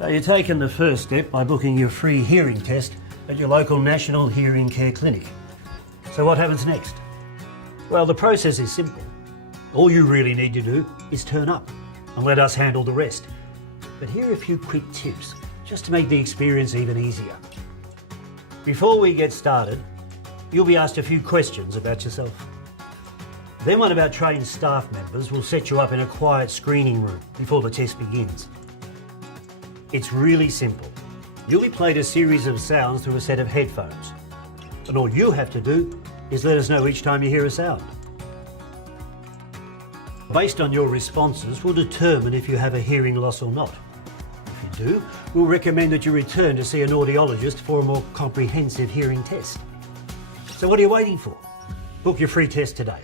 So you're taking the first step by booking your free hearing test at your local National Hearing Care Clinic. So what happens next? Well, the process is simple. All you really need to do is turn up and let us handle the rest. But here are a few quick tips just to make the experience even easier. Before we get started, you'll be asked a few questions about yourself. Then one of our trained staff members will set you up in a quiet screening room before the test begins. It's really simple. You'll be played a series of sounds through a set of headphones. And all you have to do is let us know each time you hear a sound. Based on your responses, we'll determine if you have a hearing loss or not. If you do, we'll recommend that you return to see an audiologist for a more comprehensive hearing test. So what are you waiting for? Book your free test today.